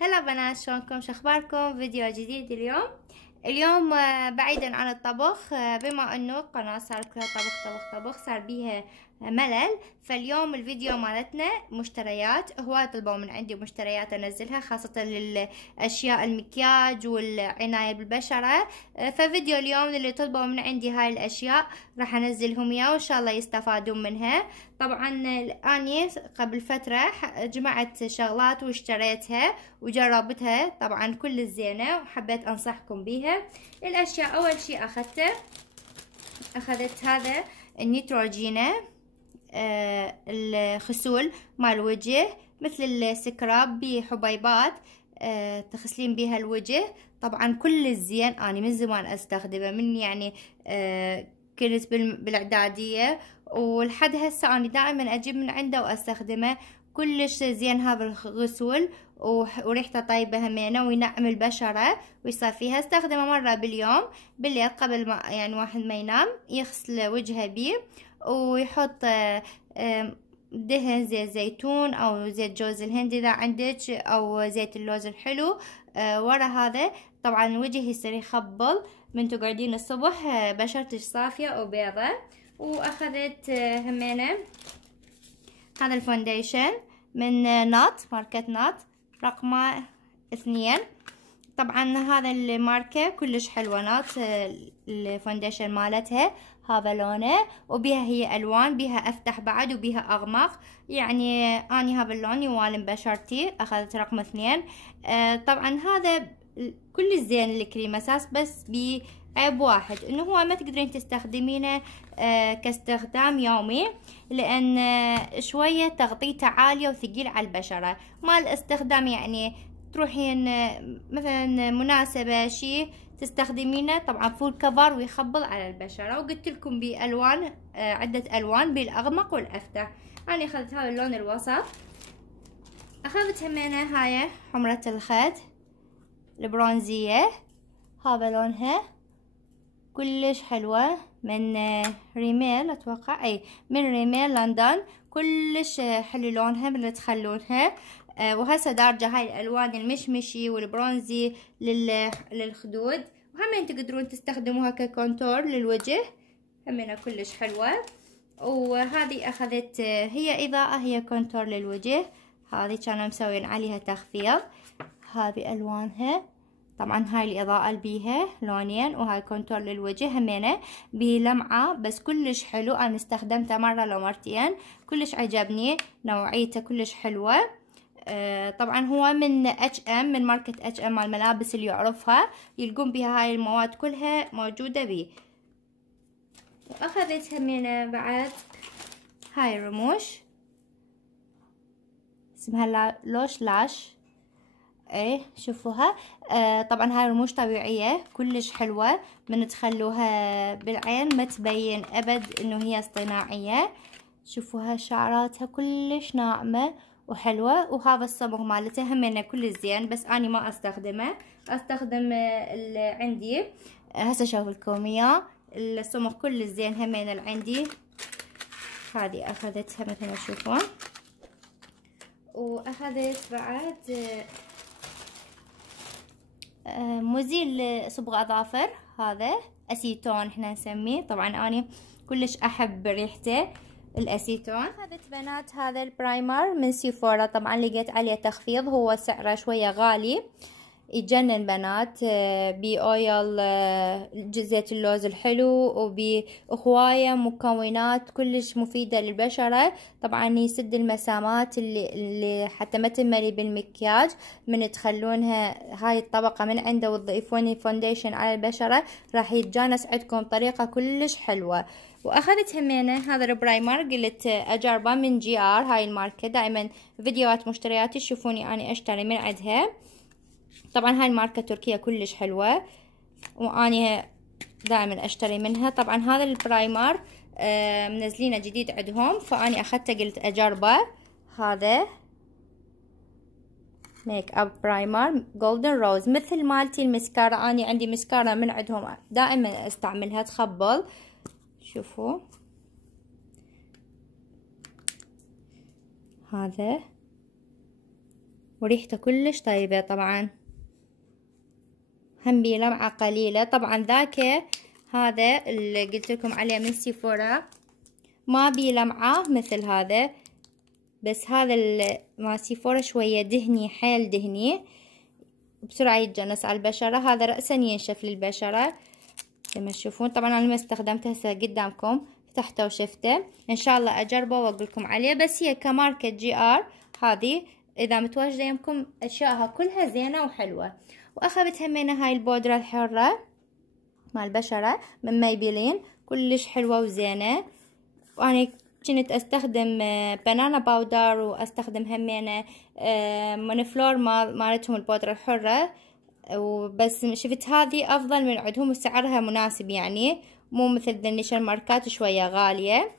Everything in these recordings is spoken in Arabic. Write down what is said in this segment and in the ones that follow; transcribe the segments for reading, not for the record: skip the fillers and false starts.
هلا بنات، شلونكم؟ شخباركم؟ فيديو جديد اليوم بعيدا عن الطبخ. بما انه القناة صار كلها طبخ طبخ طبخ، صار بيها ملل. فاليوم الفيديو مالتنا مشتريات. هواي طلبوا من عندي مشتريات انزلها، خاصة للاشياء المكياج والعناية بالبشرة. ففيديو اليوم اللي طلبوا من عندي هاي الاشياء راح انزلهم اياه، وان شاء الله يستفادون منها. طبعا اني قبل فترة جمعت شغلات واشتريتها وجربتها، طبعا كل الزينة، وحبيت انصحكم بيها. الاشياء اول شي اخذت هذا النيتروجينا، الغسول مال الوجه، مثل السكراب بحبيبات، تغسلين بيها الوجه. طبعا كل الزين، اني من زمان استخدمه، من يعني كنت بالاعدادية ولحد هسه اني دائما اجيب من عنده واستخدمه. كلش زين هذا الغسول، وريحته طيبة همينة، وينعم البشرة ويصفيها. استخدمه مرة باليوم بالليل قبل ما يعني واحد ما ينام، يغسل وجهه بيه، ويحط دهن زيت زيتون او زيت جوز الهند اذا عندك، او زيت اللوز الحلو. ورا هذا طبعا الوجه يصير يخبل من تقعدين الصبح، بشرتك صافية وبيضة. واخذت همينة هذا الفونديشن من نات، ماركة نات، رقمه 2. طبعا هذا الماركة كلش حلوة نات، الفونديشن مالتها هذا لونه، وبيها هي الوان، بيها افتح بعد وبيها اغمق. يعني اني هذا اللون يوالم بشرتي، اخذت رقم 2. طبعا هذا كل الزين الكريم اساس، بس بعيب واحد، انه هو ما تقدرين تستخدمينه كاستخدام يومي، لان شوية تغطيته عالية وثقيل على البشرة. مال الاستخدام يعني تروحين مثلا مناسبة شي تستخدمينه، طبعا فول كفر ويخبل على البشرة. وقلت لكم بألوان، عدة ألوان، بالأغمق والأفتح. أنا أخذت هذا اللون الوسط. أخذت همينة هاي حمرة الخد البرونزية، هذا لونها كلش حلوة، من ريميل اتوقع، اي من ريميل لندن. كلش حلو لونها من اللي تخلونها. وهسه دارجة هاي الالوان المشمشي والبرونزي للخدود، وهمين تقدرون تستخدموها ككونتور للوجه، همينها كلش حلوة. وهذه اخذت هي اضاءة، هي كونتور للوجه. هذه كانوا مسوين عليها تخفيض. هذه الوانها طبعا، هاي الإضاءة اللي بيها لونين، وهاي كونتور للوجه همينة بلمعة، بس كلش حلو. أنا استخدمته مرة لو مرتين، كلش عجبني، نوعيته كلش حلوة. طبعا هو من H&M، من ماركة H&M مال الملابس اللي يعرفها، يلقون بها هاي المواد كلها موجودة بيه. وأخذت همينة بعد هاي الرموش، اسمها لوش لاش، ايه شوفوها. طبعا هاي رموش طبيعية كلش حلوة، من تخلوها بالعين ما تبين ابد انه هي اصطناعية. شوفوها شعراتها كلش ناعمة وحلوة. وهذا الصبغ مالتها همينه كل زين، بس اني ما استخدمه، استخدم اللي عندي. هسه اشوف لكم اياه. الصبغ كل زين همينه اللي عندي. هذه اخذتها مثل ما تشوفون. واخذت بعد مزيل صبغ اظافر، هذا اسيتون احنا نسميه. طبعا اني كلش احب ريحته الاسيتون. اخذت بنات هذا البرايمر من سيفورا، طبعا لقيت عليه تخفيض، هو سعره شوية غالي، يجنن بنات. بأويل زيت اللوز الحلو، وبهواية مكونات كلش مفيدة للبشرة. طبعا يسد المسامات اللي حتى ما تملي بالمكياج، من تخلونها هاي الطبقة من عنده وتضيفون الفونديشن على البشرة، راح يتجانس عندكم بطريقة كلش حلوة. واخذت همينه هذا البرايمر، قلت اجربه من GR، هاي الماركة دائما فيديوهات مشترياتي تشوفوني اني اشتري من عندها. طبعا هاي الماركة تركية كلش حلوة، واني دائما اشتري منها. طبعا هذا البرايمر منزلينه جديد عندهم، فاني اخذته قلت اجربه. هذا ميك اب برايمر جولدن روز، مثل مالتي المسكارا. اني عندي مسكارا من عندهم دائما استعملها تخبل. شوفوا هذا وريحته كلش طيبة. طبعا هم بيه لمعة قليلة. طبعا ذاك هذا اللي قلت لكم عليه من سيفورا ما بيه لمعة مثل هذا، بس هذا ما سيفورا شوية دهني، حيل دهني، بسرعة يتجنس على البشرة. هذا رأسا ينشف للبشرة زي ما تشوفون. طبعا انا ما استخدمته هسه قدامكم، فتحته وشفته. ان شاء الله اجربه واقول لكم عليه. بس هي كماركة جي ار هذه اذا متواجدة يمكم اشياءها كلها زينة وحلوة. واخذت همينة هاي البودرة الحرة مع البشرة من مايبيلين، كلش حلوة وزينة. وانا كنت استخدم بنانا باودر، واستخدم همينة مونفلور مالتهم البودرة الحرة، وبس شفت هذه افضل من عندهم وسعرها مناسب، يعني مو مثل ذنيش ماركات شوية غالية.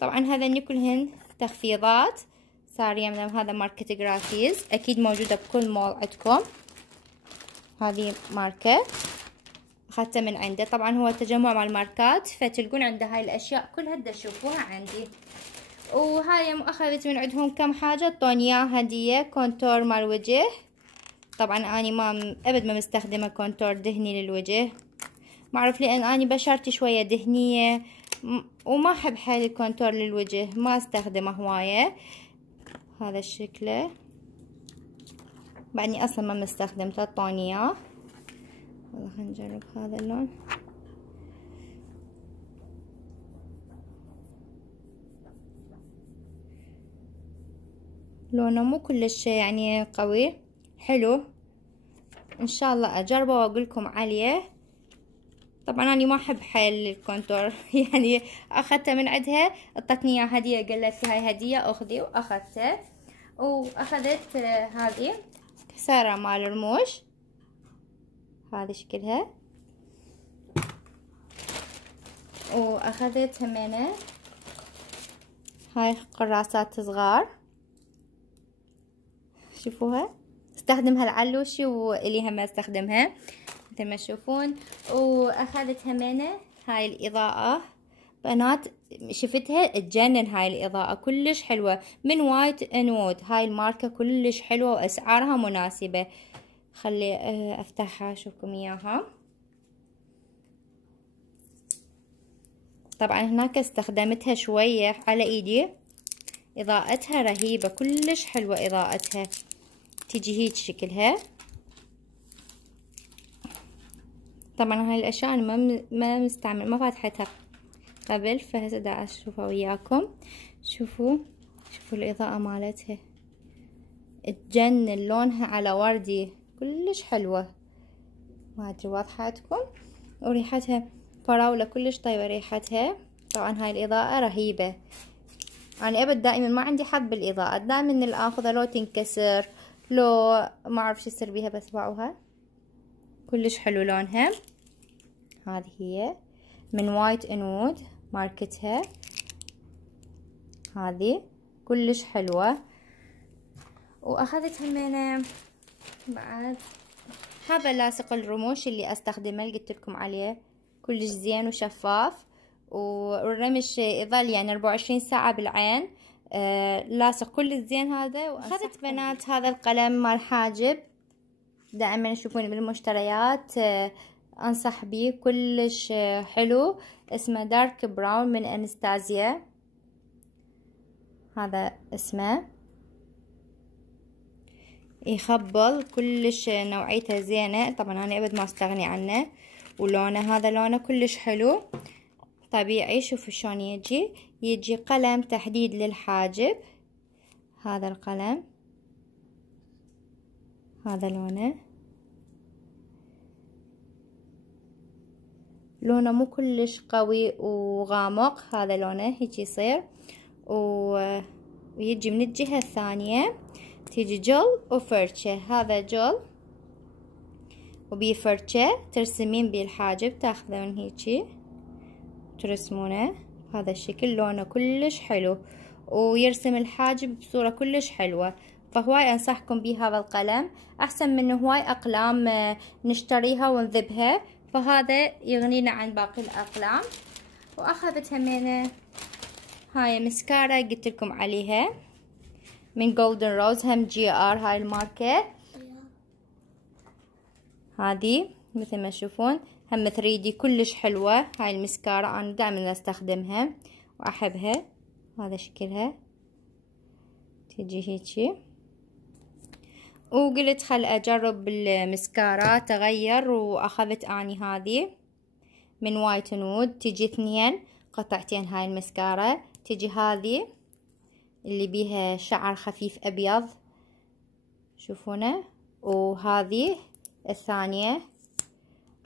طبعا هذا كلهن تخفيضات سارية من هذا ماركة جرافيز، اكيد موجودة بكل مول عندكم. هذه ماركة اخذتها من عنده. طبعا هو تجمع مع الماركات فتلقون عنده هاي الاشياء كلها تشوفوها عندي. وهاي اخذت من عندهم كم حاجة، طونيا هدية كونتور مال وجه. طبعا اني ما ابد ما مستخدمه كونتور دهني للوجه، ما اعرف لان اني بشرتي شويه دهنيه وما احب حيل الكونتور للوجه، ما استخدمه هوايه. هذا الشكله بعدني اصلا ما مستخدمته الطونيه. والله خلينا نجرب هذا اللون. لونه مو كلش يعني قوي، حلو. ان شاء الله اجربه واقول لكم عليه. طبعا انا ما احب حيل الكونتور يعني اخذته من عندها، اعطتني اياه هديه، قالت لي هاي هديه اخذي، واخذته. واخذت هذه كسارة مال رموش، هذه شكلها. واخذت همينه هاي قراصات صغار، شوفوها، استخدمها العلوشي والي هم استخدمها مثل ما تشوفون. واخذت همينه هاي الاضاءة بنات، شفتها تجنن هاي الاضاءة، كلش حلوة من وايت ان وود. هاي الماركة كلش حلوة واسعارها مناسبة. خلي افتحها اشوفكم اياها. طبعا هناك استخدمتها شوية على ايدي، اضاءتها رهيبة، كلش حلوة اضاءتها، تيجي هيك شكلها. طبعا هاي الاشياء انا ما مستعمل، ما فاتحتها قبل، فهسه دا اشوفها وياكم. شوفوا الاضاءة مالتها تجنن، لونها على وردي، كلش حلوة، ما ادري واضحة عندكم. وريحتها فراولة، كلش طيبة ريحتها. طبعا هاي الاضاءة رهيبة. انا ابد دائما ما عندي حظ بالاضاءة، دائما الاخذها لو تنكسر، لو ما اعرف شو يصير بيها، بس باعوها كلش حلو لونها. هذه هي من وايت ان وود ماركتها، هذه كلش حلوة. واخذت همينة بعد هذا لاصق الرموش اللي استخدمه، اللي قلت لكم عليه، كلش زين وشفاف، والرمش يظل يعني 24 ساعة بالعين، لاصق كل زين هذا. واخذت بنات هذا القلم مال حاجب، دائما يشوفوني بالمشتريات انصح بيه، كلش حلو، اسمه دارك براون من انستازيا، هذا اسمه، يخبل، كلش نوعيته زينة. طبعا انا ابد ما استغني عنه. ولونه هذا لونه كلش حلو طبيعي. شوفوا شلون يجي قلم تحديد للحاجب، هذا القلم، هذا لونه مو كلش قوي وغامق، هذا لونه هيك يصير. ويجي من الجهة الثانية تيجي جل وفرشة، هذا جل وبيه فرشة ترسمين بيه الحاجب، تاخذون هيجي ترسمونه بهذا الشكل، لونه كلش حلو ويرسم الحاجب بصورة كلش حلوة. فهواي انصحكم بيه هذا القلم، احسن من هواي اقلام نشتريها ونذبها، فهذا يغنينا عن باقي الاقلام. واخذت همينه هاي مسكارة قلت لكم عليها من جولدن روز، هم GR هاي الماركة. هذه مثل ما تشوفون هم 3D كلش حلوة. هاي المسكارة انا دائما استخدمها واحبها. هذا شكلها تجي هيجي. وقلت خل اجرب المسكارة تغير، واخذت اني هذه من وايت نود. تجي 2 قطعتين هاي المسكارة. تجي هذه اللي بيها شعر خفيف ابيض شوفونه، وهذه الثانية.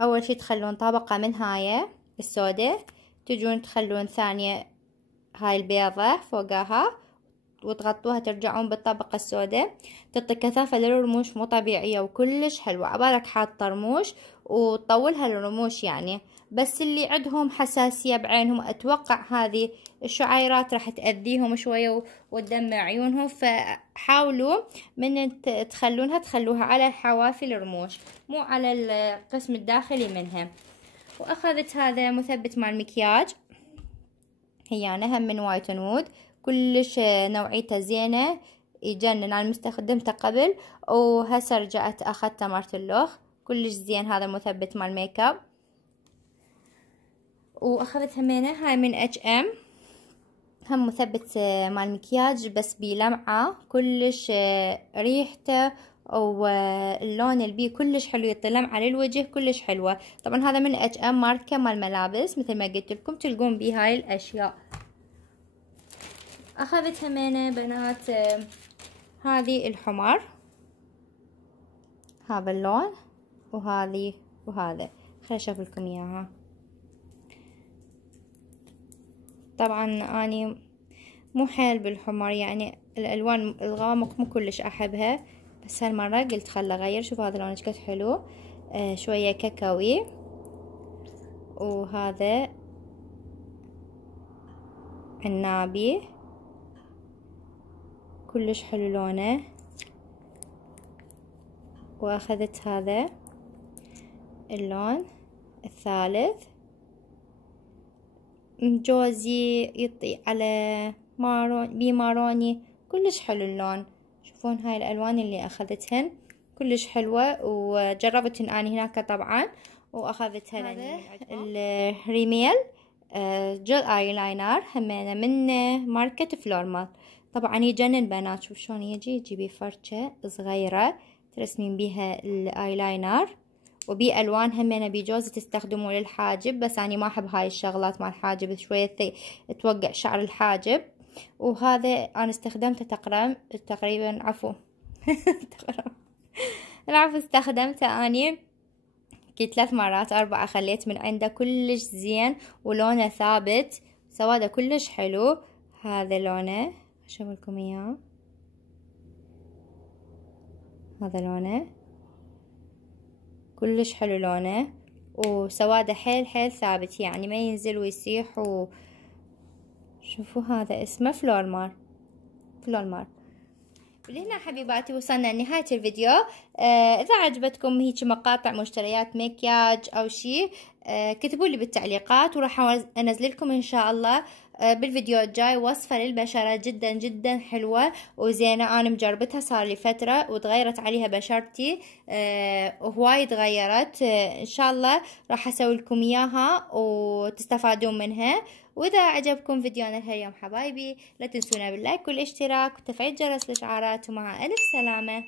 اول شي تخلون طبقة من هاي السوداء، تجون تخلون ثانية هاي البيضة فوقها وتغطوها، ترجعون بالطبقة السوداء. تعطي كثافة للرموش مو طبيعية وكلش حلوة. عبالك حاطة رموش وتطولها الرموش يعني. بس اللي عندهم حساسية بعينهم اتوقع هذه الشعيرات راح تأذيهم شوية وتدمع عيونهم، فحاولوا من تخلوها على حواف الرموش مو على القسم الداخلي منها. واخذت هذا مثبت مع المكياج، هي أنا هم من وايت نود، كلش نوعيته زينة يجنن. انا مستخدمته قبل وهسه رجعت اخذته مرت اللوخ، كلش زين. هذا مثبت مع الميك اب. واخذت همينه هاي من HM، هم مثبت مع المكياج بس بلمعة كلش ريحته واللون اللي بيه كلش حلو، يعطي لمعة للوجه كلش حلوة. طبعا هذا من HM ماركة مال ملابس مثل ما قلت لكم تلقون بيه هاي الاشياء. اخذت همينه بنات هذه الحمر، هذا اللون وهذه وهذا. خليني اشوف لكم اياها. طبعا اني مو حيل بالحمر يعني الالوان الغامق مو كلش احبها، بس هالمره قلت خل اغير. شوف هذا اللون ايش قد حلو، شويه كاكاوي. وهذا عنابي كلش حلو لونه. واخذت هذا اللون الثالث، جوزي يطي على ماروني كلش حلو اللون. شوفون هاي الالوان اللي اخذتهن كلش حلوة، وجربتهن اني هناك طبعا. واخذت هذا الريميل جل اي لاينر همينه من ماركة فلورمال. طبعا يجنن بنات. شوف شلون يجي بيه فرشة صغيرة ترسمين بيها الاي لاينر، وبي الوان همينه بيجوز تستخدموه للحاجب، بس اني ما احب هاي الشغلات مع الحاجب شويه توقع شعر الحاجب. وهذا انا استخدمته تقريبا العفو استخدمته اني كي 3 مرات 4 خليت من عنده كلش زين ولونه ثابت، سواده كلش حلو. هذا لونه اشوف لكم اياه، هذا لونه كلش حلو لونه، وسواده حيل ثابت يعني ما ينزل ويسيح. شوفوا هذا اسمه فلورمار. ولهنا حبيباتي وصلنا لنهاية الفيديو. اذا عجبتكم هيك مقاطع مشتريات مكياج او شي كتبوا لي بالتعليقات، وراح انزل لكم ان شاء الله بالفيديو الجاي وصفة للبشرة جدا جدا حلوة وزينة. انا مجربتها صار لي فترة وتغيرت عليها بشرتي وهواي تغيرت. ان شاء الله راح اسوي لكم اياها وتستفادون منها. واذا عجبكم فيديونا اليوم حبايبي لا تنسونا باللايك والاشتراك وتفعيل جرس الاشعارات، ومع الف سلامة.